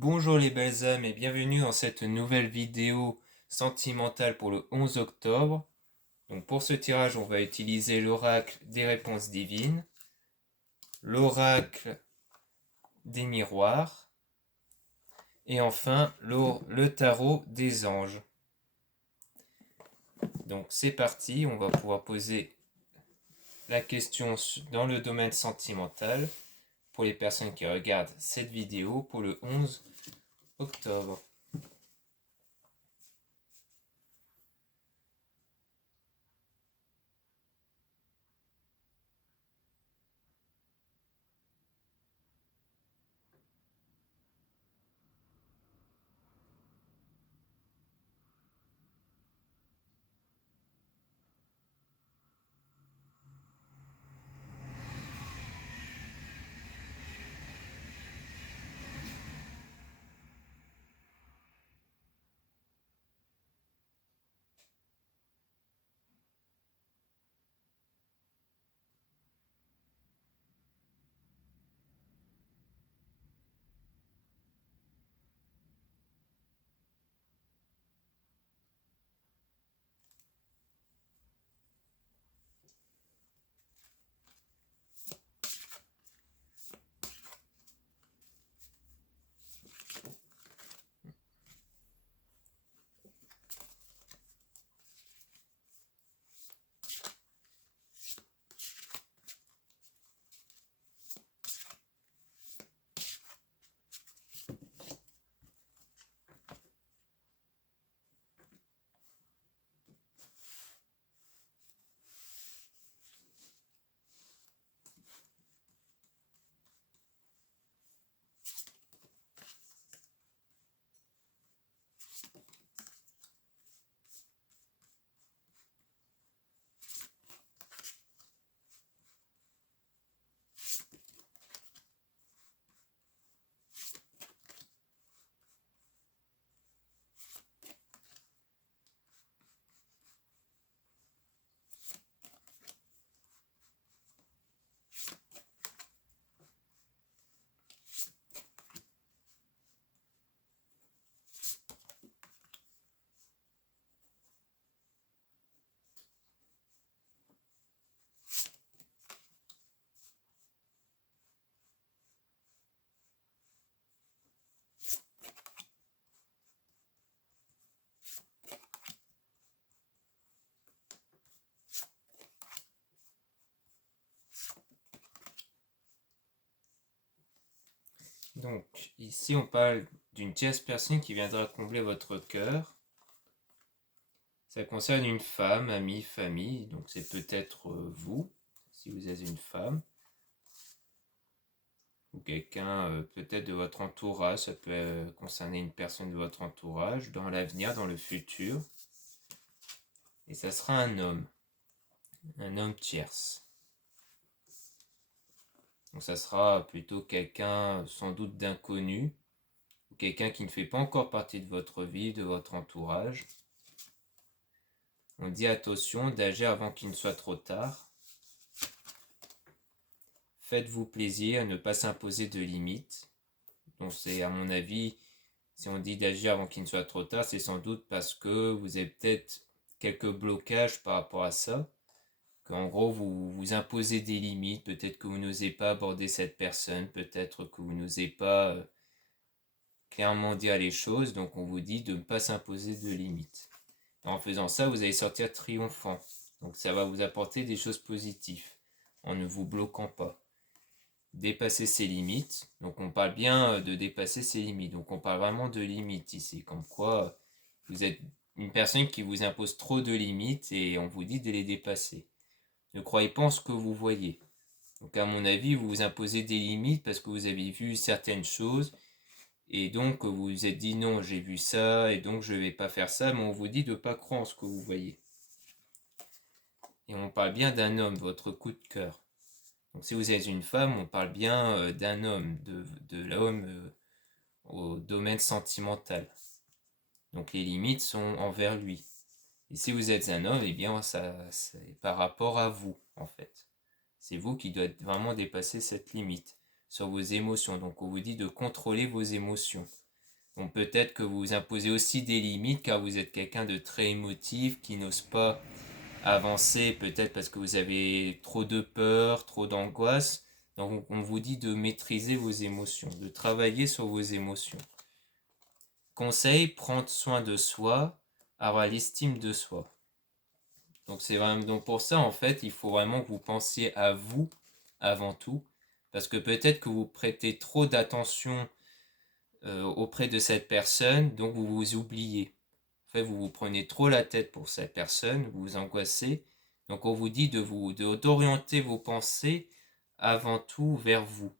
Bonjour les belles âmes et bienvenue dans cette nouvelle vidéo sentimentale pour le 11 octobre. Donc pour ce tirage, on va utiliser l'oracle des réponses divines, l'oracle des miroirs et enfin le tarot des anges. Donc c'est parti, on va pouvoir poser la question dans le domaine sentimental pour les personnes qui regardent cette vidéo pour le 11 octobre. Donc ici on parle d'une tierce personne qui viendra combler votre cœur. Ça concerne une femme, amie, famille, donc c'est peut-être vous, si vous êtes une femme, ou quelqu'un peut-être de votre entourage, ça peut concerner une personne de votre entourage, dans l'avenir, dans le futur. Et ça sera un homme tierce. Donc ça sera plutôt quelqu'un sans doute d'inconnu, ou quelqu'un qui ne fait pas encore partie de votre vie, de votre entourage. On dit attention d'agir avant qu'il ne soit trop tard. Faites-vous plaisir, ne pas s'imposer de limites. Donc c'est à mon avis, si on dit d'agir avant qu'il ne soit trop tard, c'est sans doute parce que vous avez peut-être quelques blocages par rapport à ça. Qu'en gros, vous vous imposez des limites, peut-être que vous n'osez pas aborder cette personne, peut-être que vous n'osez pas clairement dire les choses, donc on vous dit de ne pas s'imposer de limites. En faisant ça, vous allez sortir triomphant. Donc ça va vous apporter des choses positives, en ne vous bloquant pas. Dépasser ses limites. Donc on parle bien de dépasser ses limites. Donc on parle vraiment de limites ici. Comme quoi vous êtes une personne qui vous impose trop de limites et on vous dit de les dépasser. Ne croyez pas en ce que vous voyez. Donc à mon avis, vous vous imposez des limites parce que vous avez vu certaines choses et donc vous vous êtes dit non, j'ai vu ça et donc je ne vais pas faire ça, mais on vous dit de ne pas croire en ce que vous voyez. Et on parle bien d'un homme, votre coup de cœur. Donc si vous êtes une femme, on parle bien d'un homme, de l'homme au domaine sentimental. Donc les limites sont envers lui. Et si vous êtes un homme, eh bien ça c'est par rapport à vous en fait. C'est vous qui doit vraiment dépasser cette limite sur vos émotions. Donc on vous dit de contrôler vos émotions. Donc peut-être que vous vous imposez aussi des limites car vous êtes quelqu'un de très émotif qui n'ose pas avancer, peut-être parce que vous avez trop de peur, trop d'angoisse. Donc on vous dit de maîtriser vos émotions, de travailler sur vos émotions. Conseil, prendre soin de soi, avoir l'estime de soi. Donc c'est vraiment, donc pour ça en fait, il faut vraiment que vous pensiez à vous avant tout, parce que peut-être que vous prêtez trop d'attention auprès de cette personne, donc vous vous oubliez. En fait, vous vous prenez trop la tête pour cette personne, vous vous angoissez. Donc on vous dit d'orienter vos pensées avant tout vers vous.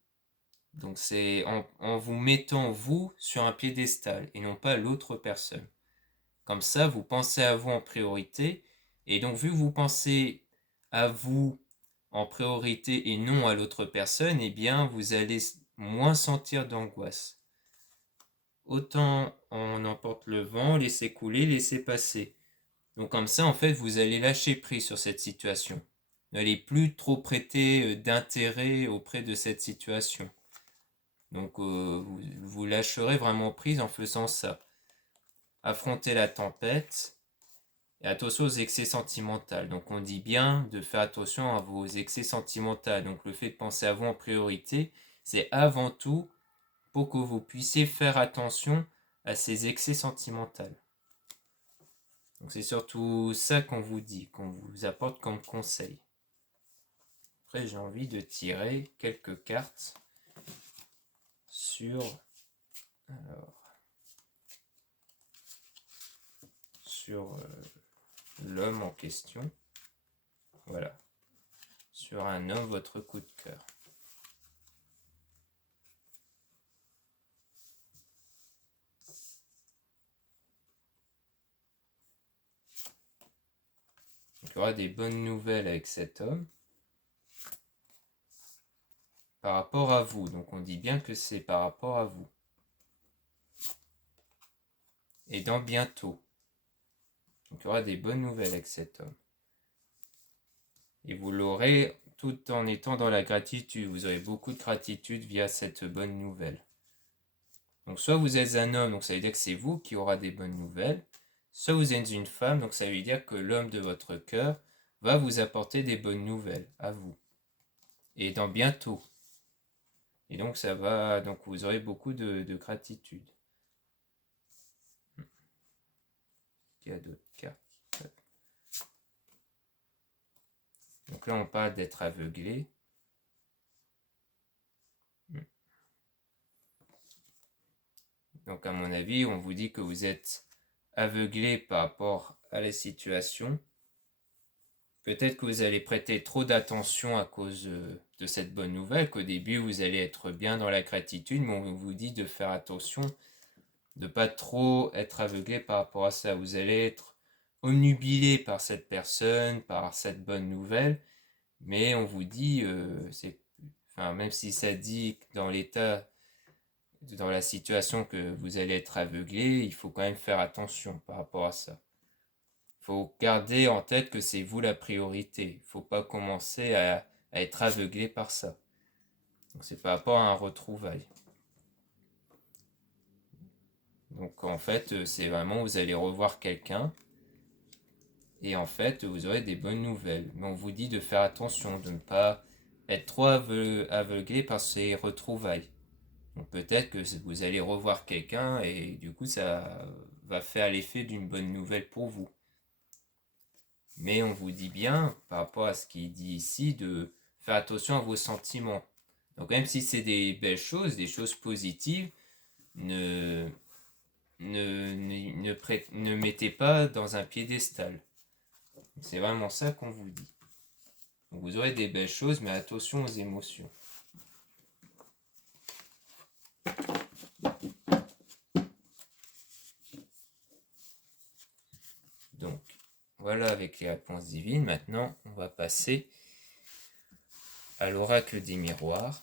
Donc c'est en vous mettant vous sur un piédestal et non pas l'autre personne. Comme ça, vous pensez à vous en priorité. Et donc vu que vous pensez à vous en priorité et non à l'autre personne, eh bien vous allez moins sentir d'angoisse. Autant on emporte le vent, laissez couler, laissez passer. Donc comme ça, en fait, vous allez lâcher prise sur cette situation. N'allez plus trop prêter d'intérêt auprès de cette situation. Donc vous lâcherez vraiment prise en faisant ça. Affronter la tempête. Et attention aux excès sentimentaux. Donc on dit bien de faire attention à vos excès sentimentaux. Donc le fait de penser à vous en priorité, c'est avant tout pour que vous puissiez faire attention à ces excès sentimentaux. Donc c'est surtout ça qu'on vous dit, qu'on vous apporte comme conseil. Après j'ai envie de tirer quelques cartes sur, l'homme en question. Voilà. Sur un homme, votre coup de cœur. Donc, il y aura des bonnes nouvelles avec cet homme. Par rapport à vous. Donc on dit bien que c'est par rapport à vous. Et dans bientôt. Donc il y aura des bonnes nouvelles avec cet homme. Et vous l'aurez tout en étant dans la gratitude. Vous aurez beaucoup de gratitude via cette bonne nouvelle. Donc soit vous êtes un homme, donc ça veut dire que c'est vous qui aura des bonnes nouvelles. Soit vous êtes une femme, donc ça veut dire que l'homme de votre cœur va vous apporter des bonnes nouvelles à vous. Et dans bientôt. Et donc ça va, donc vous aurez beaucoup de gratitude. Il y a d'autres cartes. Donc là on parle d'être aveuglé. Donc à mon avis, on vous dit que vous êtes aveuglé par rapport à la situation. Peut-être que vous allez prêter trop d'attention à cause de cette bonne nouvelle, qu'au début vous allez être bien dans la gratitude, mais on vous dit de faire attention, de ne pas trop être aveuglé par rapport à ça. Vous allez être omnubilé par cette personne, par cette bonne nouvelle, mais on vous dit, même si ça dit dans l'état, dans la situation que vous allez être aveuglé, il faut quand même faire attention par rapport à ça. Il faut garder en tête que c'est vous la priorité. Il ne faut pas commencer à être aveuglé par ça. Donc c'est par rapport à un retrouvaille. Donc en fait, c'est vraiment, vous allez revoir quelqu'un et en fait, vous aurez des bonnes nouvelles. Mais on vous dit de faire attention, de ne pas être trop aveuglé par ces retrouvailles. Donc peut-être que vous allez revoir quelqu'un et du coup, ça va faire l'effet d'une bonne nouvelle pour vous. Mais on vous dit bien, par rapport à ce qu'il dit ici, de faire attention à vos sentiments. Donc même si c'est des belles choses, des choses positives, ne mettez pas dans un piédestal. C'est vraiment ça qu'on vous dit. Donc vous aurez des belles choses, mais attention aux émotions. Donc, voilà avec les réponses divines. Maintenant, on va passer à l'oracle des miroirs.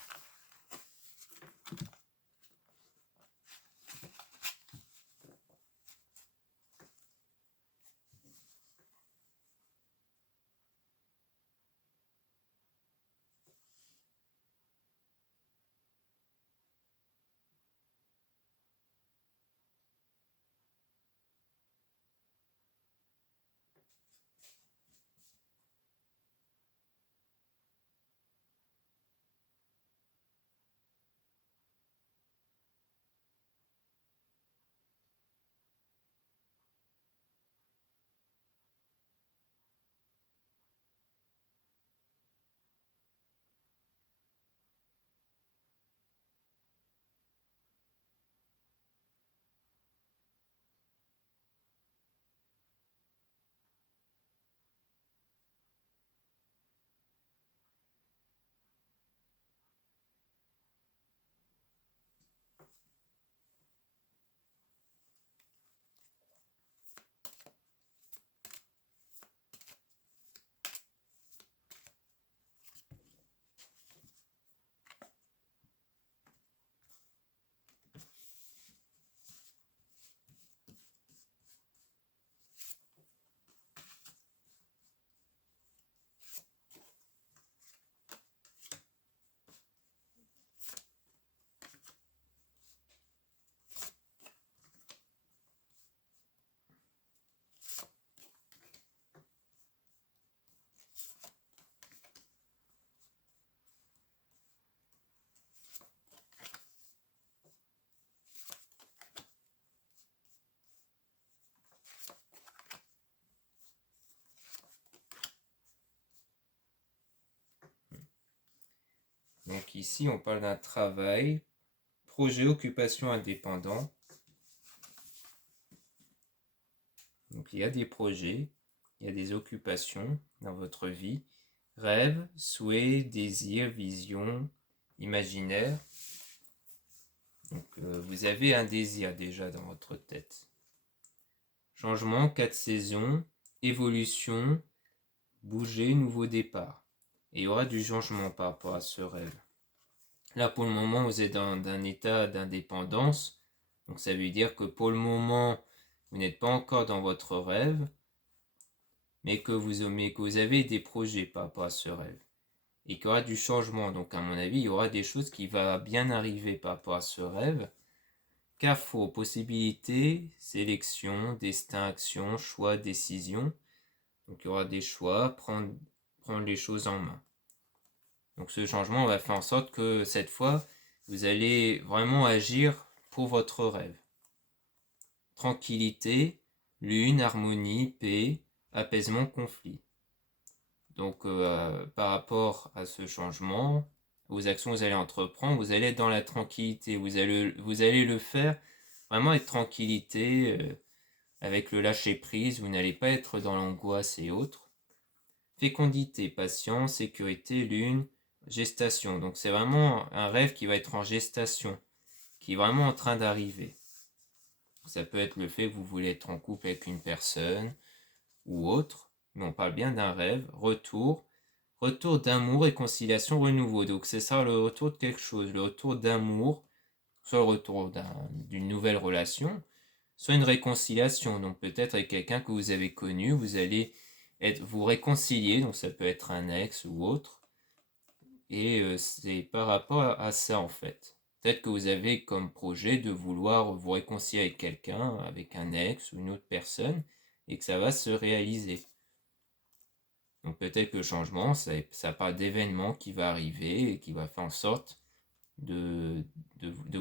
Donc ici, on parle d'un travail, projet, occupation indépendant. Donc il y a des projets, il y a des occupations dans votre vie, rêves, souhaits, désirs, visions, imaginaires. Donc vous avez un désir déjà dans votre tête. Changement, 4 saisons, évolution, bouger, nouveau départ. Et il y aura du changement par rapport à ce rêve. Là pour le moment vous êtes dans un état d'indépendance. Donc ça veut dire que pour le moment vous n'êtes pas encore dans votre rêve. Mais que vous avez des projets par rapport à ce rêve. Et qu'il y aura du changement. Donc à mon avis, il y aura des choses qui vont bien arriver par rapport à ce rêve. Carrefour, possibilité, sélection, destin, action, choix, décision. Donc il y aura des choix, prendre les choses en main. Donc ce changement va faire en sorte que cette fois, vous allez vraiment agir pour votre rêve. Tranquillité, lune, harmonie, paix, apaisement, conflit. Donc par rapport à ce changement, aux actions que vous allez entreprendre, vous allez être dans la tranquillité. Vous allez le faire vraiment avec tranquillité, avec le lâcher prise. Vous n'allez pas être dans l'angoisse et autres. Fécondité, patience, sécurité, lune, gestation. Donc c'est vraiment un rêve qui va être en gestation, qui est vraiment en train d'arriver. Ça peut être le fait que vous voulez être en couple avec une personne ou autre, mais on parle bien d'un rêve. Retour d'amour, réconciliation, renouveau. Donc c'est ça le retour de quelque chose, le retour d'amour, soit le retour d'une nouvelle relation, soit une réconciliation. Donc peut-être avec quelqu'un que vous avez connu, vous allez vous réconcilier, donc ça peut être un ex ou autre. Et c'est par rapport à ça en fait. Peut-être que vous avez comme projet de vouloir vous réconcilier avec quelqu'un, avec un ex ou une autre personne, et que ça va se réaliser. Donc peut-être que le changement, ça parle d'événements qui va arriver et qui va faire en sorte de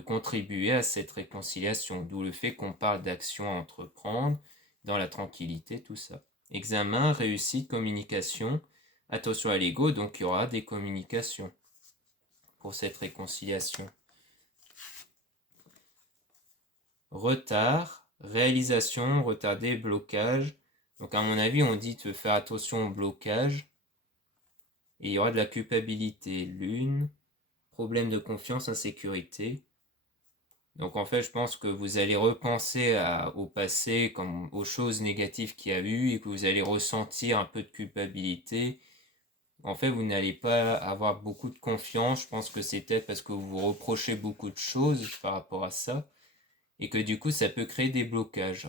contribuer à cette réconciliation. D'où le fait qu'on parle d'action à entreprendre, dans la tranquillité, tout ça. Examen, réussite, communication. Attention à l'ego, donc il y aura des communications pour cette réconciliation. Retard, réalisation, retardé, blocage. Donc à mon avis, on dit de faire attention au blocage. Et il y aura de la culpabilité, lune, problème de confiance, insécurité. Donc en fait, je pense que vous allez repenser au passé, comme aux choses négatives qu'il y a eu, et que vous allez ressentir un peu de culpabilité. En fait, vous n'allez pas avoir beaucoup de confiance. Je pense que c'est peut-être parce que vous vous reprochez beaucoup de choses par rapport à ça, et que du coup, ça peut créer des blocages,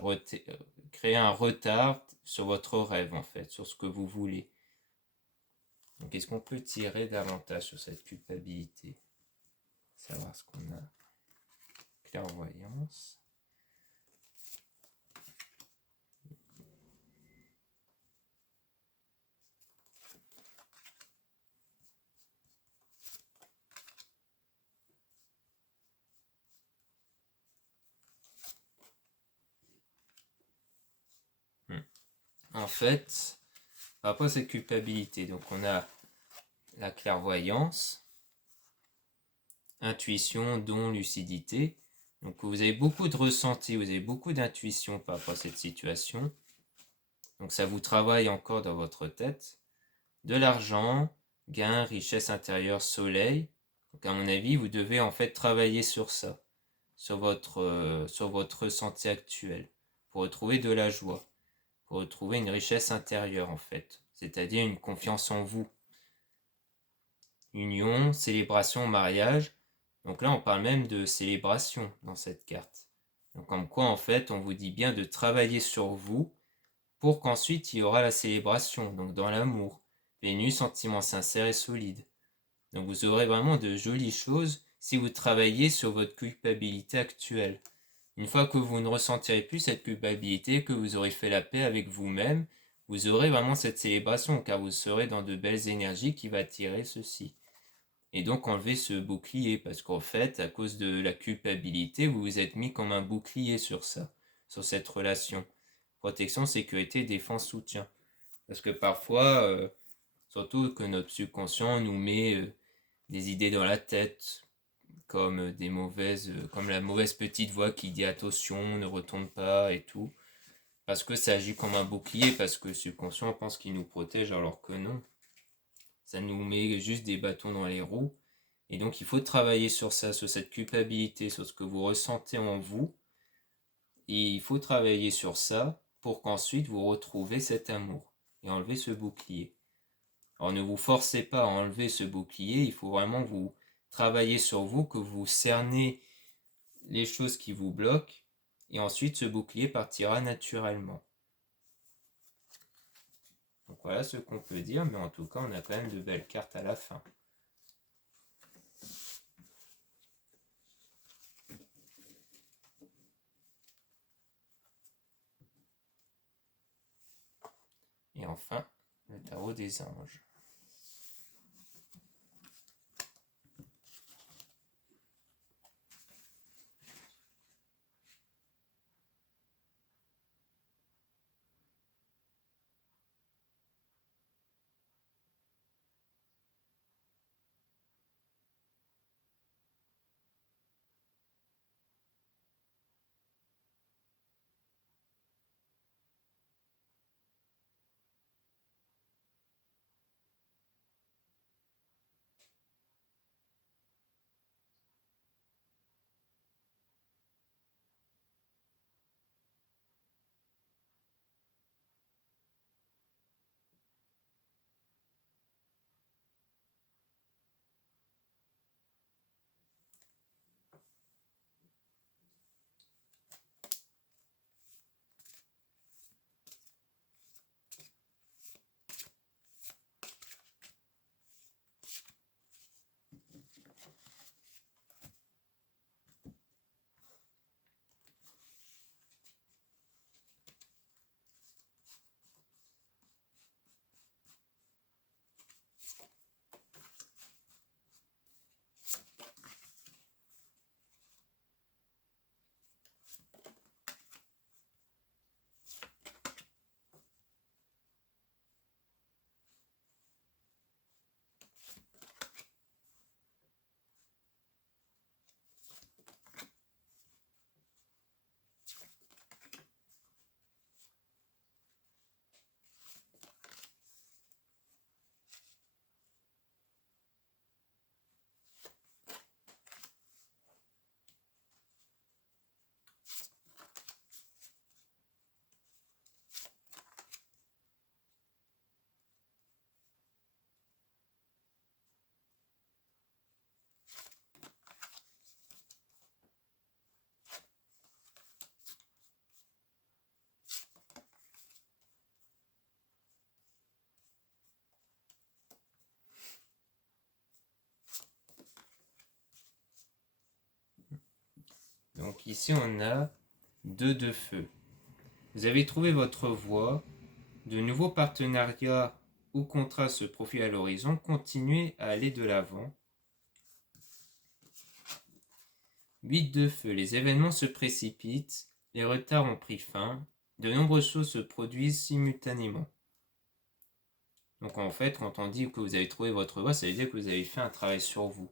créer un retard sur votre rêve, en fait, sur ce que vous voulez. Donc, est-ce qu'on peut tirer davantage sur cette culpabilité? Savoir ce qu'on a. Clairvoyance. En fait, par rapport à cette culpabilité, donc on a la clairvoyance, intuition, don, lucidité. Donc vous avez beaucoup de ressenti, vous avez beaucoup d'intuition par rapport à cette situation. Donc ça vous travaille encore dans votre tête. De l'argent, gain, richesse intérieure, soleil. Donc à mon avis, vous devez en fait travailler sur ça, sur votre ressenti actuel, pour retrouver de la joie, pour retrouver une richesse intérieure en fait, c'est-à-dire une confiance en vous. Union, célébration, mariage. Donc là, on parle même de célébration dans cette carte. Donc comme quoi, en fait, on vous dit bien de travailler sur vous pour qu'ensuite il y aura la célébration, donc dans l'amour. Vénus, sentiment sincère et solide. Donc vous aurez vraiment de jolies choses si vous travaillez sur votre culpabilité actuelle. Une fois que vous ne ressentirez plus cette culpabilité, que vous aurez fait la paix avec vous-même, vous aurez vraiment cette célébration, car vous serez dans de belles énergies qui va attirer ceci. Et donc enlever ce bouclier, parce qu'en fait, à cause de la culpabilité, vous vous êtes mis comme un bouclier sur ça, sur cette relation. Protection, sécurité, défense, soutien. Parce que parfois, surtout que notre subconscient nous met des idées dans la tête, comme comme la mauvaise petite voix qui dit attention, ne retourne pas et tout. Parce que ça agit comme un bouclier, parce que le subconscient pense qu'il nous protège alors que non. Ça nous met juste des bâtons dans les roues. Et donc il faut travailler sur ça, sur cette culpabilité, sur ce que vous ressentez en vous. Et il faut travailler sur ça pour qu'ensuite vous retrouvez cet amour et enlever ce bouclier. Alors ne vous forcez pas à enlever ce bouclier, il faut vraiment vous travailler sur vous, que vous cernez les choses qui vous bloquent, et ensuite ce bouclier partira naturellement. Donc voilà ce qu'on peut dire, mais en tout cas on a quand même de belles cartes à la fin. Et enfin, le tarot des anges. Donc ici on a 2 de feu. Vous avez trouvé votre voie, de nouveaux partenariats ou contrats se profilent à l'horizon, continuez à aller de l'avant. 8 de feu, les événements se précipitent, les retards ont pris fin, de nombreuses choses se produisent simultanément. Donc en fait, quand on dit que vous avez trouvé votre voie, ça veut dire que vous avez fait un travail sur vous.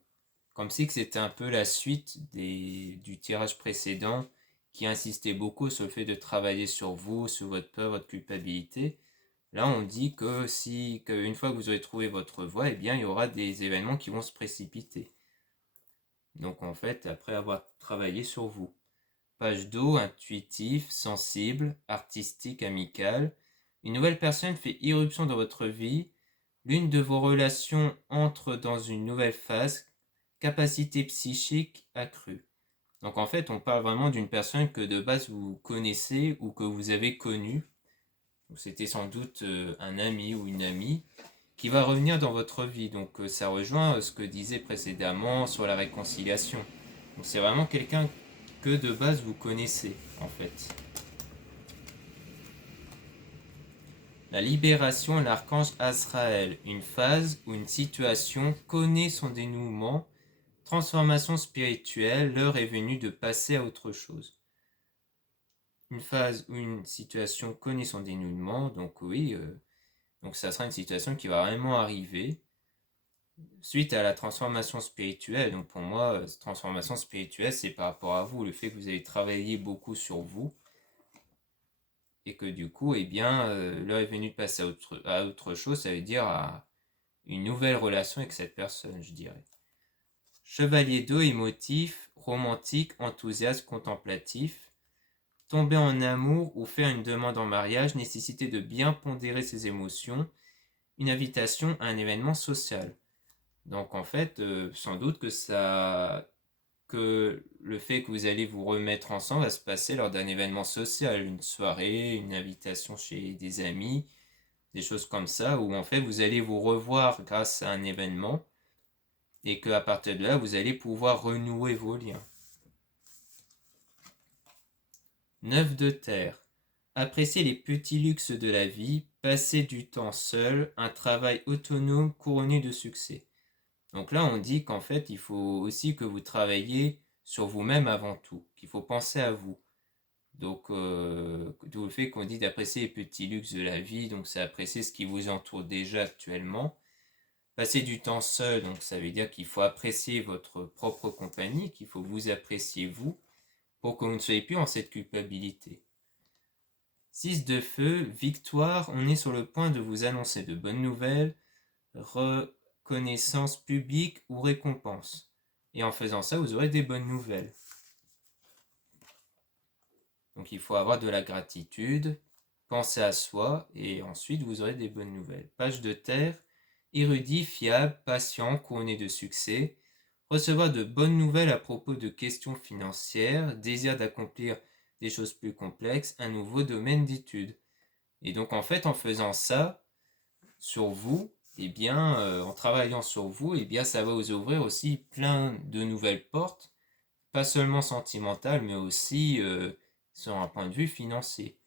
Comme si que c'était un peu la suite du tirage précédent qui insistait beaucoup sur le fait de travailler sur vous, sur votre peur, votre culpabilité. Là, on dit qu'une fois que vous aurez trouvé votre voie, eh bien, il y aura des événements qui vont se précipiter. Donc en fait, après avoir travaillé sur vous. Page d'eau, intuitif, sensible, artistique, amical. Une nouvelle personne fait irruption dans votre vie. L'une de vos relations entre dans une nouvelle phase. Capacité psychique accrue. Donc en fait, on parle vraiment d'une personne que de base vous connaissez ou que vous avez connue. C'était sans doute un ami ou une amie qui va revenir dans votre vie. Donc ça rejoint ce que disait précédemment sur la réconciliation. Donc c'est vraiment quelqu'un que de base vous connaissez en fait. La libération et l'archange Azraël, une phase ou une situation connaît son dénouement, transformation spirituelle, l'heure est venue de passer à autre chose. Une phase ou une situation connaît son dénouement, donc oui, donc ça sera une situation qui va vraiment arriver. suite à la transformation spirituelle. Donc pour moi, cette transformation spirituelle, c'est par rapport à vous, le fait que vous avez travaillé beaucoup sur vous et que du coup, eh bien, l'heure est venue de passer à autre chose, ça veut dire à une nouvelle relation avec cette personne, je dirais. Chevalier d'eau, émotif, romantique, enthousiaste, contemplatif. Tomber en amour ou faire une demande en mariage, nécessité de bien pondérer ses émotions, une invitation à un événement social. Donc en fait, sans doute que le fait que vous allez vous remettre ensemble va se passer lors d'un événement social, une soirée, une invitation chez des amis, des choses comme ça, où en fait vous allez vous revoir grâce à un événement et qu'à partir de là, vous allez pouvoir renouer vos liens. 9 de terre. Apprécier les petits luxes de la vie, passer du temps seul, un travail autonome couronné de succès. Donc là, on dit qu'en fait, il faut aussi que vous travailliez sur vous-même avant tout, qu'il faut penser à vous. Donc, d'où le fait qu'on dit d'apprécier les petits luxes de la vie, donc c'est apprécier ce qui vous entoure déjà actuellement. Passer du temps seul, donc ça veut dire qu'il faut apprécier votre propre compagnie, qu'il faut vous apprécier vous, pour que vous ne soyez plus en cette culpabilité. 6 de feu, victoire, on est sur le point de vous annoncer de bonnes nouvelles, reconnaissance publique ou récompense. Et en faisant ça, vous aurez des bonnes nouvelles. Donc il faut avoir de la gratitude, penser à soi et ensuite vous aurez des bonnes nouvelles. Page de terre, érudit, fiable, patient, couronné de succès, recevoir de bonnes nouvelles à propos de questions financières, désir d'accomplir des choses plus complexes, un nouveau domaine d'étude. Et donc en fait en faisant ça sur vous, eh bien en travaillant sur vous, eh bien ça va vous ouvrir aussi plein de nouvelles portes, pas seulement sentimentales, mais aussi sur un point de vue financier.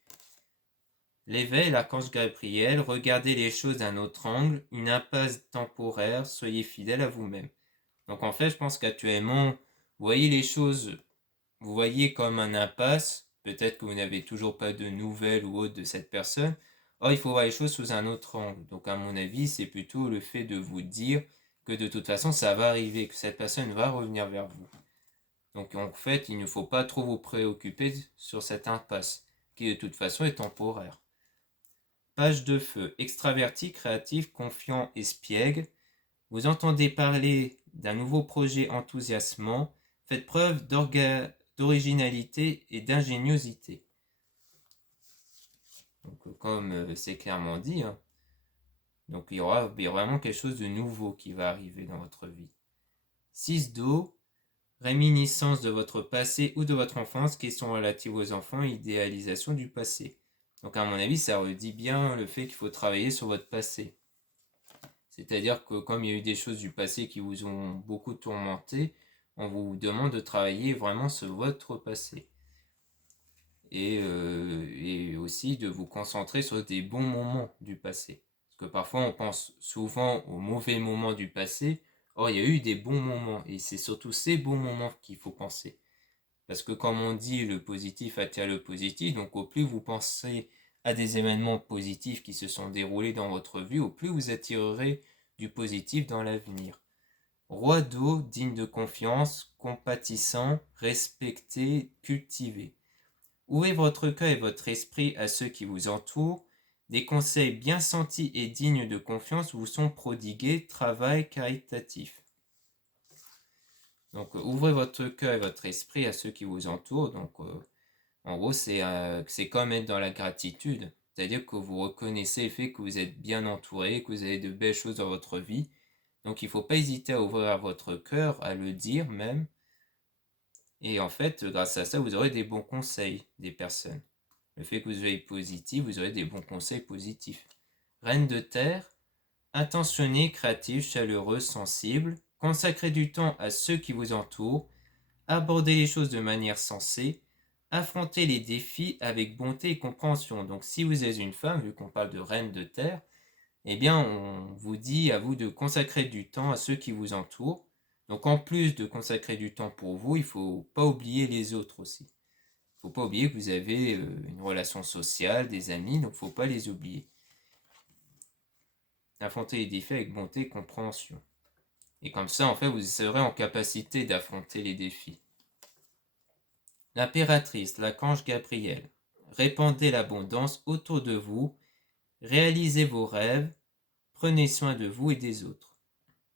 L'éveil, l'archange Gabriel, regardez les choses d'un autre angle, une impasse temporaire, soyez fidèle à vous-même. Donc en fait, je pense qu'actuellement, vous voyez les choses, vous voyez comme un impasse, peut-être que vous n'avez toujours pas de nouvelles ou autre de cette personne. Or, il faut voir les choses sous un autre angle. Donc à mon avis, c'est plutôt le fait de vous dire que de toute façon, ça va arriver, que cette personne va revenir vers vous. Donc en fait, il ne faut pas trop vous préoccuper sur cette impasse, qui de toute façon est temporaire. Page de feu, extraverti, créatif, confiant, espiègle. Vous entendez parler d'un nouveau projet enthousiasmant, faites preuve d'originalité et d'ingéniosité. Donc, comme c'est clairement dit, hein, donc il y aura vraiment quelque chose de nouveau qui va arriver dans votre vie. 6 d'eau, réminiscence de votre passé ou de votre enfance, questions relatives aux enfants, idéalisation du passé. Donc à mon avis, ça redit bien le fait qu'il faut travailler sur votre passé. C'est-à-dire que comme il y a eu des choses du passé qui vous ont beaucoup tourmenté, on vous demande de travailler vraiment sur votre passé. Et aussi de vous concentrer sur des bons moments du passé. Parce que parfois on pense souvent aux mauvais moments du passé. Or, il y a eu des bons moments. Et c'est surtout ces bons moments qu'il faut penser. Parce que comme on dit, le positif attire le positif. Donc au plus vous pensez à des événements positifs qui se sont déroulés dans votre vie, au plus vous attirerez du positif dans l'avenir. Roi d'eau, digne de confiance, compatissant, respecté, cultivé. Ouvrez votre cœur et votre esprit à ceux qui vous entourent. Des conseils bien sentis et dignes de confiance vous sont prodigués. Travail caritatif. Donc ouvrez votre cœur et votre esprit à ceux qui vous entourent. Donc en gros, c'est comme être dans la gratitude. C'est-à-dire que vous reconnaissez le fait que vous êtes bien entouré, que vous avez de belles choses dans votre vie. Donc il ne faut pas hésiter à ouvrir votre cœur, à le dire même. Et en fait, grâce à ça, vous aurez des bons conseils des personnes. Le fait que vous soyez positif, vous aurez des bons conseils positifs. Reine de terre, attentionné, créatif, chaleureux, sensible. Consacrez du temps à ceux qui vous entourent. Abordez les choses de manière sensée. Affrontez les défis avec bonté et compréhension. Donc si vous êtes une femme, vu qu'on parle de reine de terre, eh bien on vous dit à vous de consacrer du temps à ceux qui vous entourent. Donc en plus de consacrer du temps pour vous, il ne faut pas oublier les autres aussi. Il ne faut pas oublier que vous avez une relation sociale, des amis, donc il ne faut pas les oublier. Affronter les défis avec bonté et compréhension. Et comme ça, en fait, vous serez en capacité d'affronter les défis. L'impératrice, l'archange Gabriel. Répandez l'abondance autour de vous, réalisez vos rêves, prenez soin de vous et des autres.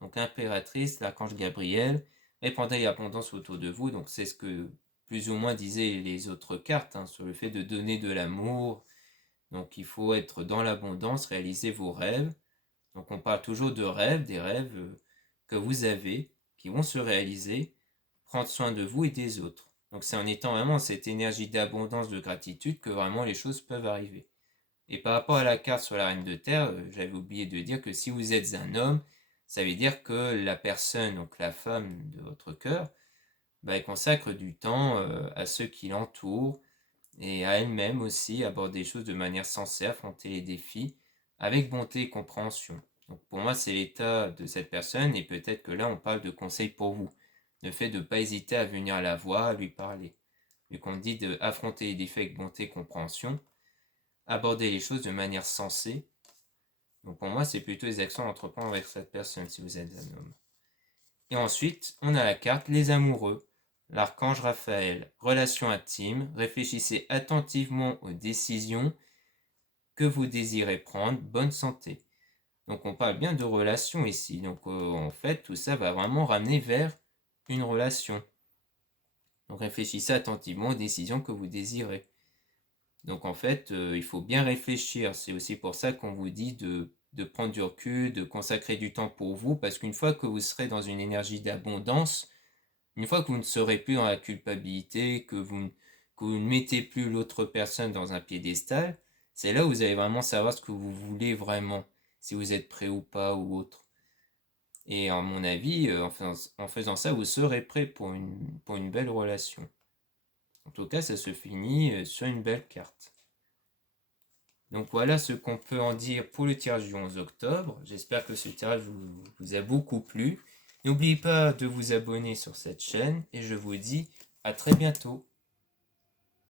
Donc impératrice, l'archange Gabriel, répandez l'abondance autour de vous. Donc c'est ce que plus ou moins disaient les autres cartes sur le fait de donner de l'amour. Donc il faut être dans l'abondance, réaliser vos rêves. Donc on parle toujours de rêves, des rêves que vous avez, qui vont se réaliser, prendre soin de vous et des autres. Donc c'est en étant vraiment cette énergie d'abondance, de gratitude que vraiment les choses peuvent arriver. Et par rapport à la carte sur la reine de terre, j'avais oublié de dire que si vous êtes un homme, ça veut dire que la personne, donc la femme de votre cœur, elle consacre du temps à ceux qui l'entourent et à elle-même aussi, aborder les choses de manière sensée, affronter les défis avec bonté et compréhension. Donc pour moi, c'est l'état de cette personne et peut-être que là, on parle de conseils pour vous. Le fait de ne pas hésiter à venir la voir, à lui parler. Vu qu'on dit d'affronter les défis avec bonté et compréhension, aborder les choses de manière sensée. Donc pour moi, c'est plutôt les actions à entreprendre avec cette personne si vous êtes un homme. Et ensuite, on a la carte les amoureux. L'archange Raphaël, relation intime, réfléchissez attentivement aux décisions que vous désirez prendre, bonne santé. Donc on parle bien de relation ici. Donc en fait, tout ça va vraiment ramener vers une relation. Donc réfléchissez attentivement aux décisions que vous désirez. Donc en fait, il faut bien réfléchir. C'est aussi pour ça qu'on vous dit de prendre du recul, de consacrer du temps pour vous, parce qu'une fois que vous serez dans une énergie d'abondance, une fois que vous ne serez plus dans la culpabilité, que vous ne mettez plus l'autre personne dans un piédestal, c'est là où vous allez vraiment savoir ce que vous voulez vraiment, si vous êtes prêt ou pas ou autre. Et à mon avis, en faisant ça, vous serez prêt pour une belle relation. En tout cas, ça se finit sur une belle carte. Donc voilà ce qu'on peut en dire pour le tirage du 11 octobre. J'espère que ce tirage vous a beaucoup plu. N'oubliez pas de vous abonner sur cette chaîne et je vous dis à très bientôt.